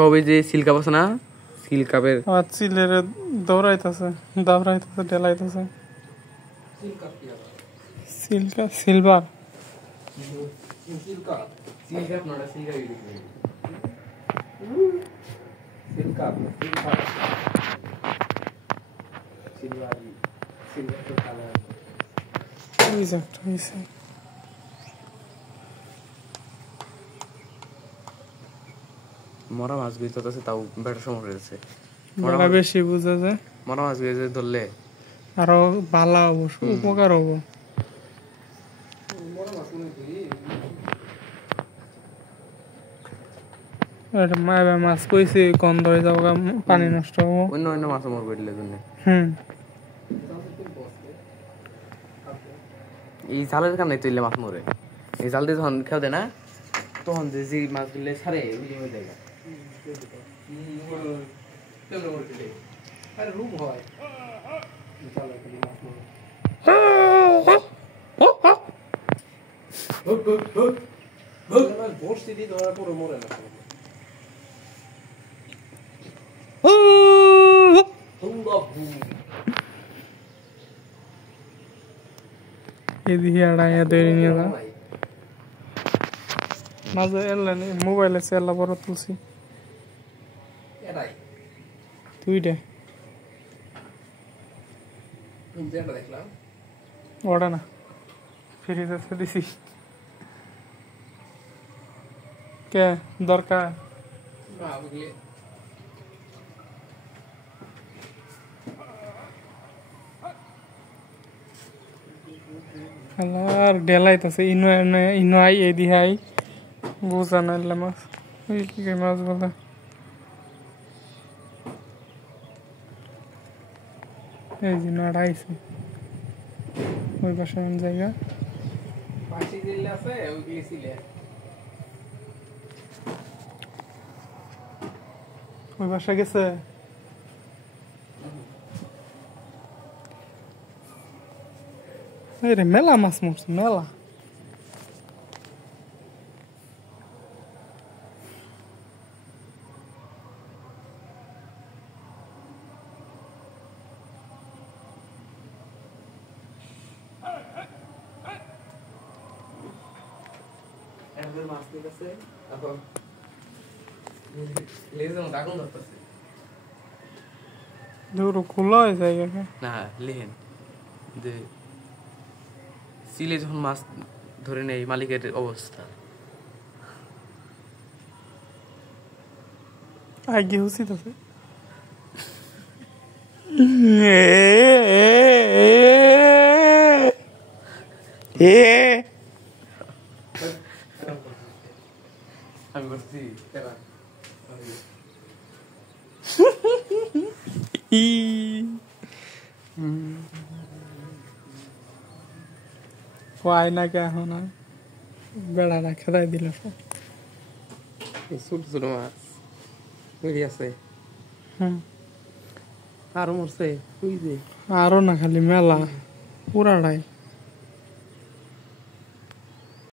সব এই যে সিল কাপ আছে না, সিল কাপের সিলের দৌড়াইতেছে ঢেলাইতেছে সিলভার মরা মাছ গুইতেছে, তাও বেটার সময় হয়েছে। মরা বেশি বুঝা যায়, মরা মাছ গুইতে ধরলে আরো ভালো হবো, উপকার হবো। মাছ কইছি গন্ধ হয়ে যাবো, পানি নষ্ট হবো, অন্য অন্য মাছ মরবে এর জন্য। এই জালের কারণে তুললে মাছ মরে। এই জাল দিয়ে যখন খেয়ে দেয় না, তখন যে মাছ গুলো ছাড়ে ওই জায়গা এদিকে আড়াইয়া তৈরি নিয়ে যা মাঝে এলে মোবাইলে চেলা বড় তুলছি তুইটা ওটা না ফ্রিজে দিছি কে দরকার আর ডেলাইতেছে ইনয় এদিহাই বুঝা নাইলে মাছ কি মাছ বলে এই যে নাড়াইছে ওই পাশে এমন জায়গা ওই পাশে গেছে রে মেলা মাছ মরছে মেলা খোলা হয়ে যায় না লেহেন যে সিলে যখন মাছ ধরে নেই মালিকের অবস্থা আগে উচিত আছে আমি করছি আয়না কে এখন বেড়াটা খেদাই দিল সব ছোট ছোট মাছ ওই আছে আরো মরছে ওই যে আরো না খালি মেলা পুরাটাই